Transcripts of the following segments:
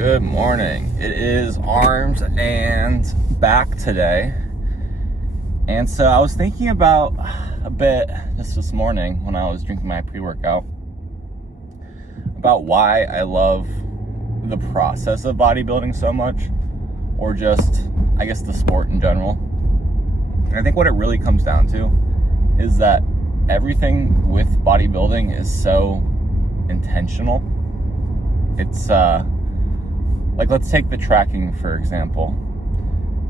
Good morning. It is arms and back today. And so I was thinking about a bit just this morning when I was drinking my pre-workout about why I love the process of bodybuilding so much, or just, I guess, the sport in general. And I think what it really comes down to is that everything with bodybuilding is so intentional. It's like, let's take the tracking for example.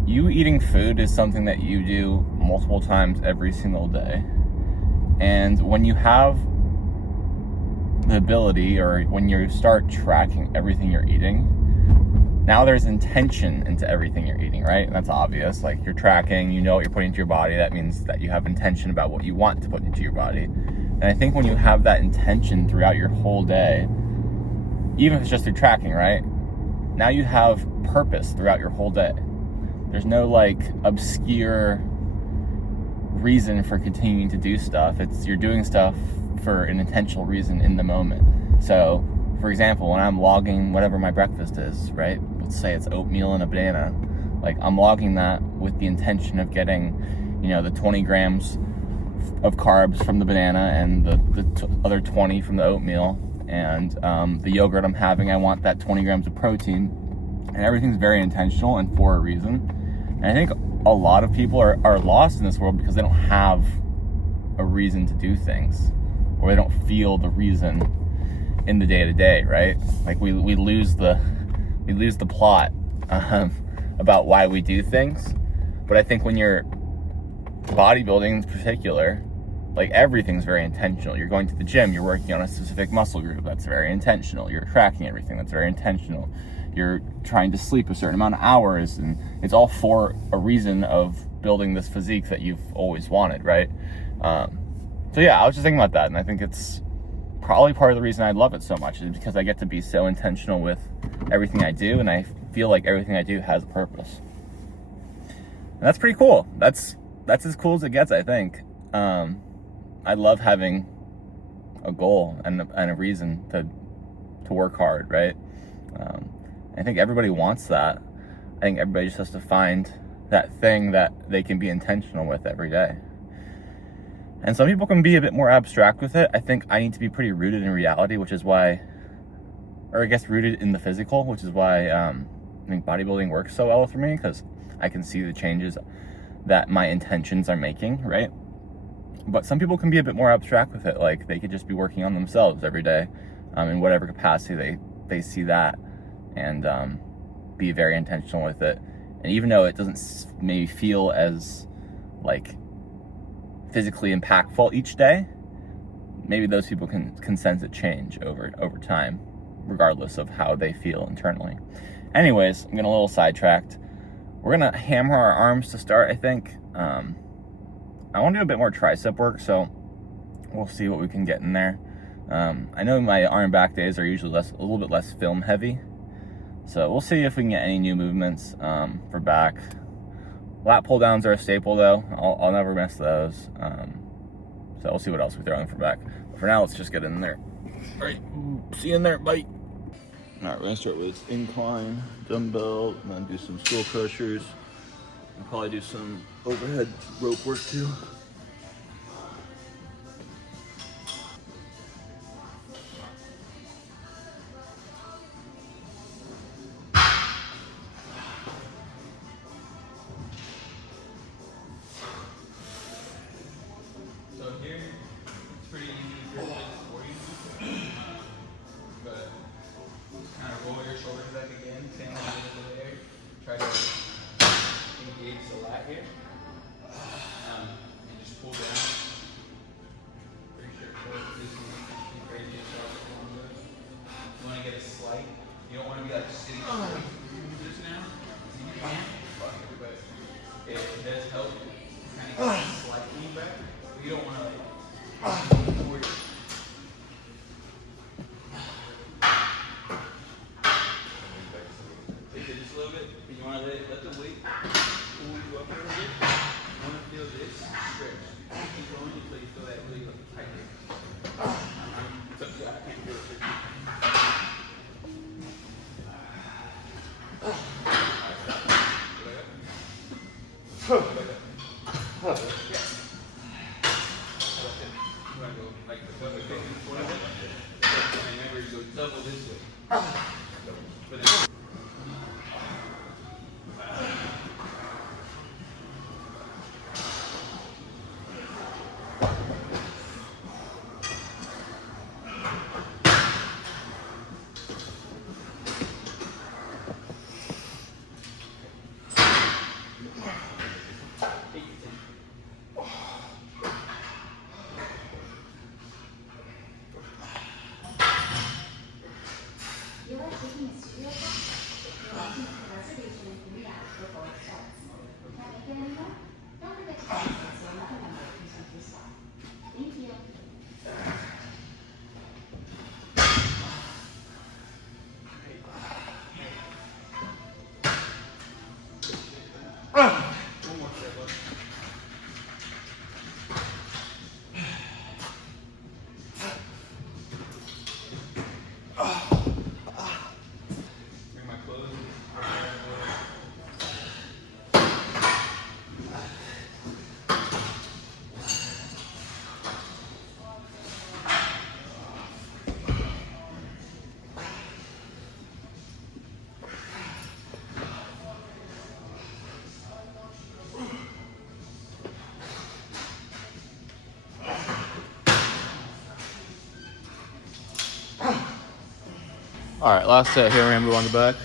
You eating food is something that you do multiple times every single day, and when you have the ability, or when you start tracking everything you're eating, now there's intention into everything you're eating, right? And that's obvious. Like, you're tracking, you know what you're putting into your body. That means that you have intention about what you want to put into your body. And I think when you have that intention throughout your whole day, even if it's just through tracking, right? Now you have purpose throughout your whole day. There's no like obscure reason for continuing to do stuff. It's you're doing stuff for an intentional reason in the moment. So, for example, when I'm logging whatever my breakfast is, right? Let's say it's oatmeal and a banana. Like, I'm logging that with the intention of getting, the 20 grams of carbs from the banana and the other 20 from the oatmeal. And the yogurt I'm having, I want that 20 grams of protein. And everything's very intentional and for a reason. And I think a lot of people are lost in this world because they don't have a reason to do things, or they don't feel the reason in the day-to-day, right? Like, we lose the plot about why we do things. But I think when you're bodybuilding in particular, like, everything's very intentional. You're going to the gym, you're working on a specific muscle group, that's very intentional. You're tracking everything, that's very intentional. You're trying to sleep a certain amount of hours, and it's all for a reason of building this physique that you've always wanted, right? So yeah, I was just thinking about that, and I think it's probably part of the reason I love it so much is because I get to be so intentional with everything I do, and I feel like everything I do has a purpose. And that's pretty cool. That's as cool as it gets, I think. I love having a goal and a reason to work hard, right? I think everybody wants that. I think everybody just has to find that thing that they can be intentional with every day. And some people can be a bit more abstract with it. I think I need to be pretty rooted in reality, which is why, or I guess rooted in the physical, which is why I think bodybuilding works so well for me, because I can see the changes that my intentions are making, right? But some people can be a bit more abstract with it. Like, they could just be working on themselves every day, in whatever capacity they see that, and be very intentional with it. And even though it doesn't maybe feel as like physically impactful each day, maybe those people can sense a change over time, regardless of how they feel internally. Anyways, I'm getting a little sidetracked. We're gonna hammer our arms to start, I think. I want to do a bit more tricep work, so we'll see what we can get in there. I know my arm back days are usually a little bit less film heavy, so we'll see if we can get any new movements for back. Lat pull downs are a staple, though. I'll never miss those. So we'll see what else we throw in for back. But for now, let's just get in there. All right, see you in there. Bye. All right, we're gonna start with incline dumbbell, and then do some stool crushers. I'll probably do some overhead rope work too. So here, it's pretty easy for you. But kind of roll your shoulders back again, same as you did there. Try to engage the lat here. And just pull down. Pretty sure this is crazy yourself. You want to get a slight. You don't want to be like sitting just now. You can. Fuck it, but it does help kind of get a slight lean back. But you don't want to like forward. Take it just a little bit, but you want to let the weight pull you up a little bit. You want to feel this stretch. Keep going until you feel that really tight. It's up to you. I can't do it for you. All right, last set here, Rambo on the back.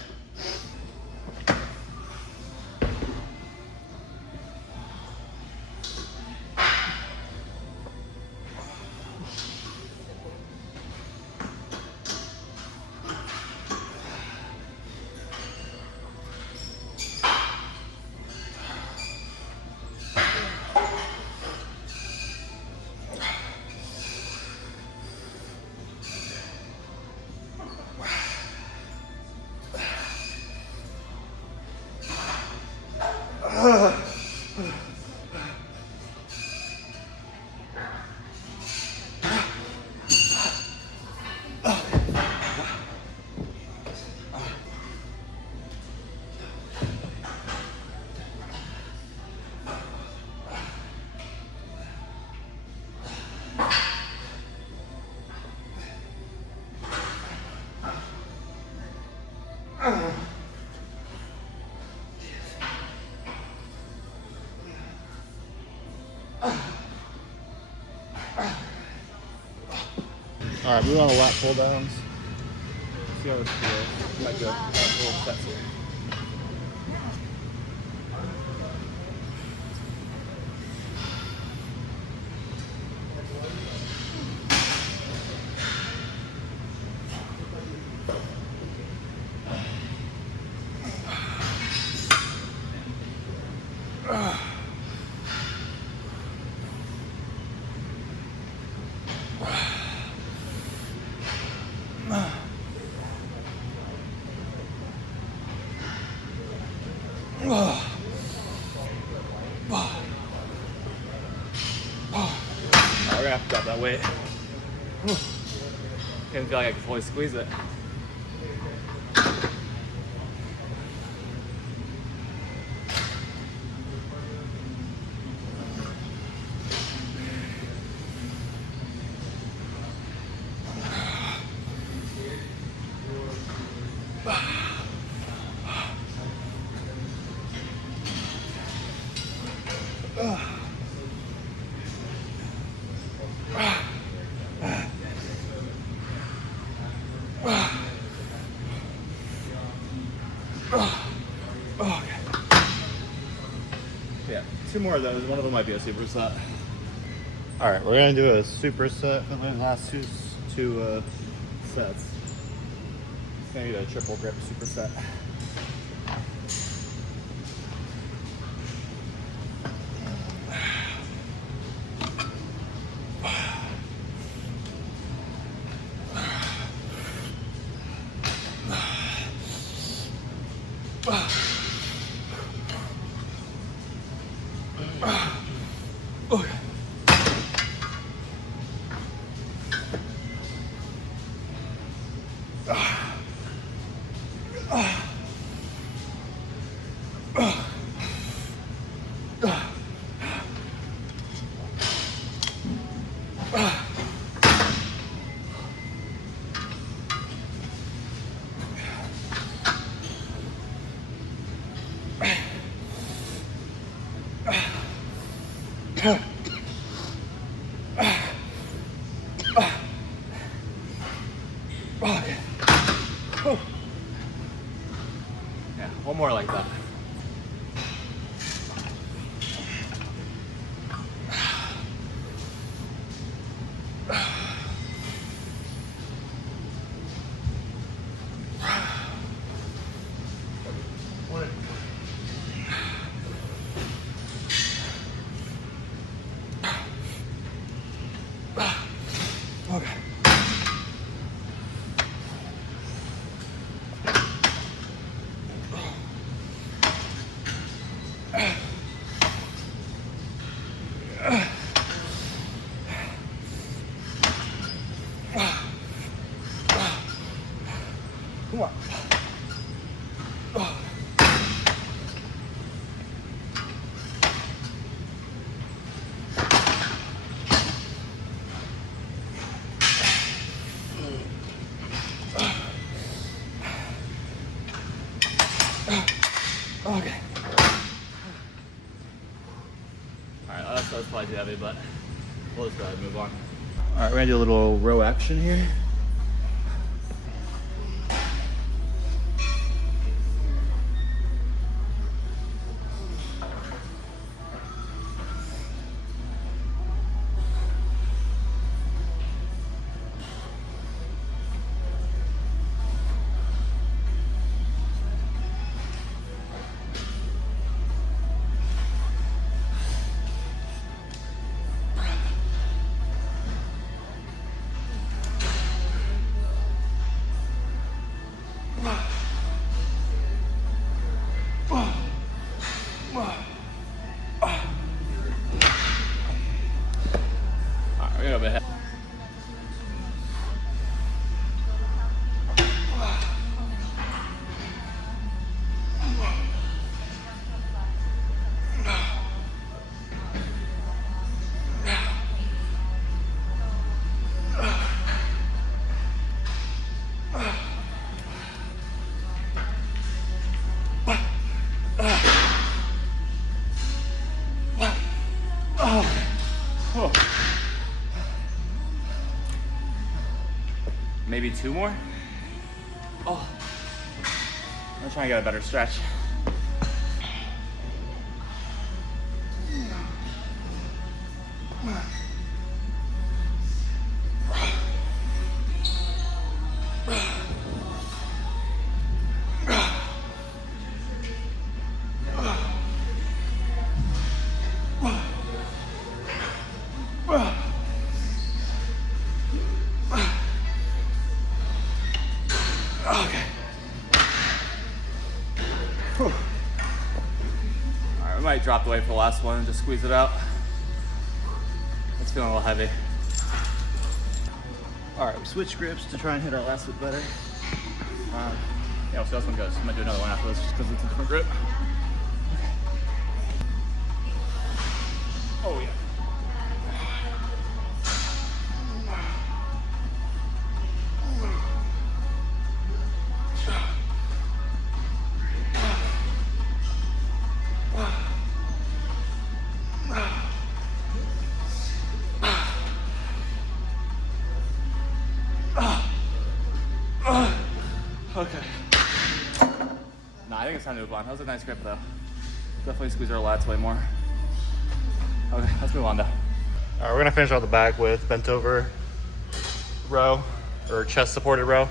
All right, move on to lat pull downs. See how this feels. Might go lat pull sets here. We're gonna have to drop that weight. Didn't feel like I could fully squeeze it. Yeah, 2 more of those. One of them might be a superset. All right, we're gonna do a superset for the last two sets. It's gonna be a triple grip superset. Yeah, one more like that. Okay. Alright, that's probably too heavy, but we'll just go ahead and move on. Alright, we're gonna do a little row action here. Overhead. Maybe 2 more. Oh, I'm trying to get a better stretch. Okay. Whew. All right, we might drop the weight for the last one and just squeeze it out. It's feeling a little heavy. All right, we switch grips to try and hit our last bit better. Yeah, we'll see how this one goes. I might do another one after this just because it's a different grip. Oh yeah. Okay. Nah, I think it's time to move on. That was a nice grip though. Definitely squeeze our lats way more. Okay, let's move on though. All right, we're gonna finish out the back with bent over row or chest supported row.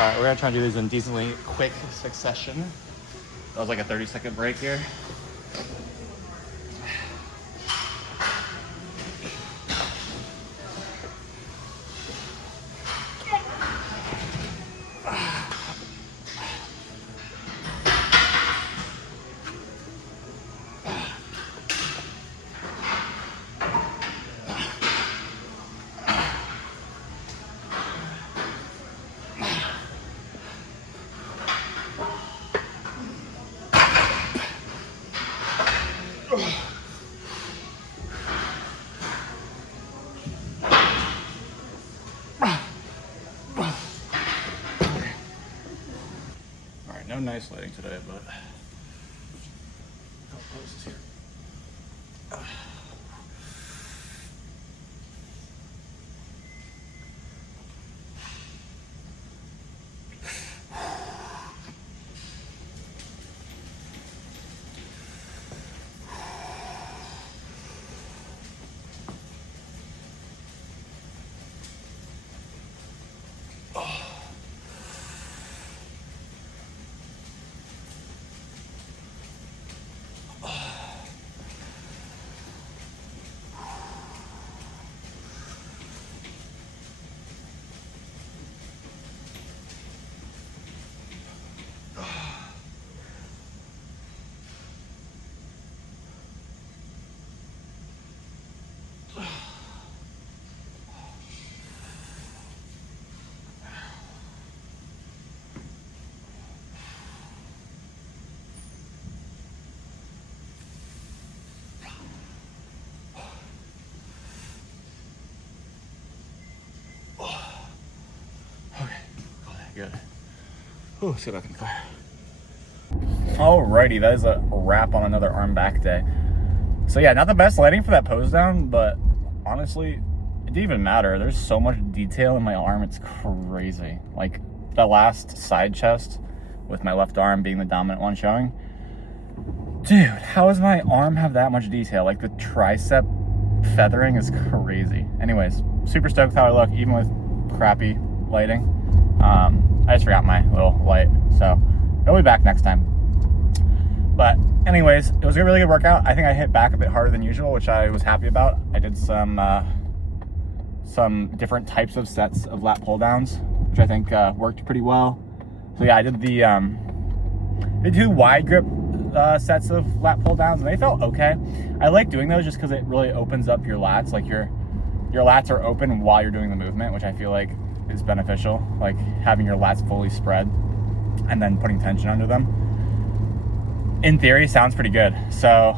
All right, we're gonna try and do these in decently quick succession. That was like a 30-second break here. no nice lighting today, but how close is here? Good. Oh, see if I can clear. Alrighty, that is a wrap on another arm back day. So yeah, not the best lighting for that pose down, but honestly, it didn't even matter. There's so much detail in my arm, it's crazy. Like the last side chest with my left arm being the dominant one showing. Dude, how does my arm have that much detail? Like the tricep feathering is crazy. Anyways, super stoked with how I look, even with crappy lighting. I just forgot my little light, so it'll be back next time. But anyways, it was a really good workout. I think I hit back a bit harder than usual, which I was happy about. I did some different types of sets of lat pull downs, which I think worked pretty well. So yeah, I did the 2 wide grip sets of lat pull downs, and they felt okay. I like doing those just because it really opens up your lats. Like your lats are open while you're doing the movement, which I feel like is beneficial, like having your lats fully spread and then putting tension under them. In theory, sounds pretty good. So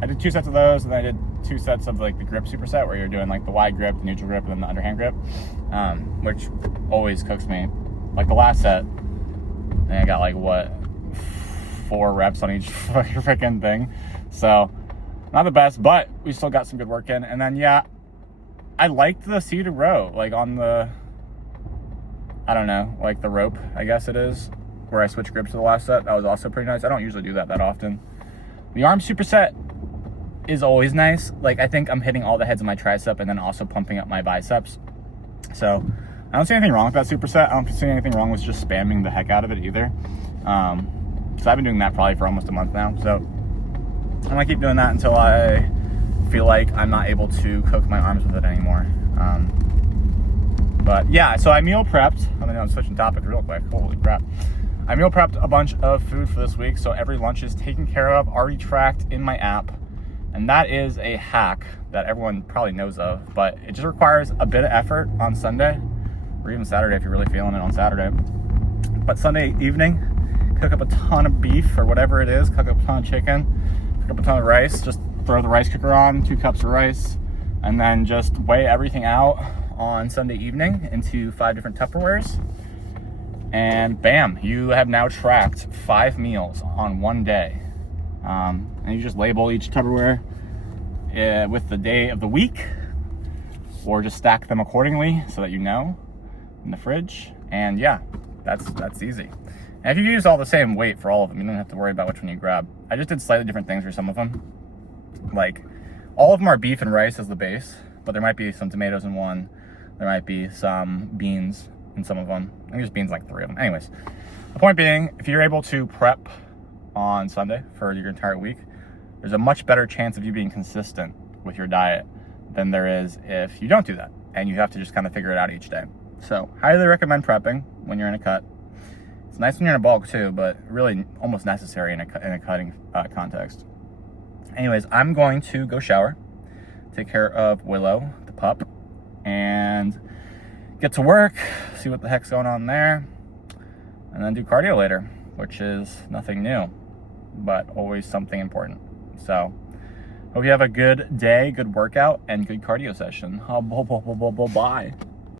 I did 2 sets of those, and I did 2 sets of like the grip superset where you're doing like the wide grip, the neutral grip, and then the underhand grip, which always cooks me. Like the last set, and I got like what 4 reps on each freaking thing. So not the best, but we still got some good work in. And then yeah, I liked the seated row, like on the, I don't know, like the rope, I guess it is, where I switched grips to the last set. That was also pretty nice. I don't usually do that often. The arm superset is always nice. Like I think I'm hitting all the heads of my tricep and then also pumping up my biceps. So I don't see anything wrong with that superset. I don't see anything wrong with just spamming the heck out of it either. So I've been doing that probably for almost a month now. So I'm gonna keep doing that until I feel like I'm not able to cook my arms with it anymore. But yeah, so I meal prepped. I'm switching topics real quick. Holy crap. I meal prepped a bunch of food for this week, so every lunch is taken care of, already tracked in my app. And that is a hack that everyone probably knows of, but it just requires a bit of effort on Sunday, or even Saturday if you're really feeling it on Saturday. But Sunday evening, cook up a ton of beef or whatever it is, cook up a ton of chicken, cook up a ton of rice, just throw the rice cooker on, 2 cups of rice, and then just weigh everything out on Sunday evening into 5 different Tupperwares. And bam, you have now tracked 5 meals on one day. And you just label each Tupperware with the day of the week, or just stack them accordingly so that you know in the fridge. And yeah, that's easy. And if you use all the same weight for all of them, you don't have to worry about which one you grab. I just did slightly different things for some of them. Like all of them are beef and rice as the base, but there might be some tomatoes in one. There might be some beans in some of them. I think there's beans in like 3 of them. Anyways, the point being, if you're able to prep on Sunday for your entire week, there's a much better chance of you being consistent with your diet than there is if you don't do that and you have to just kind of figure it out each day. So highly recommend prepping when you're in a cut. It's nice when you're in a bulk too, but really almost necessary in a cutting context. Anyways, I'm going to go shower, take care of Willow, the pup, and get to work, see what the heck's going on there, and then do cardio later, which is nothing new, but always something important. So hope you have a good day, good workout, and good cardio session. Bye.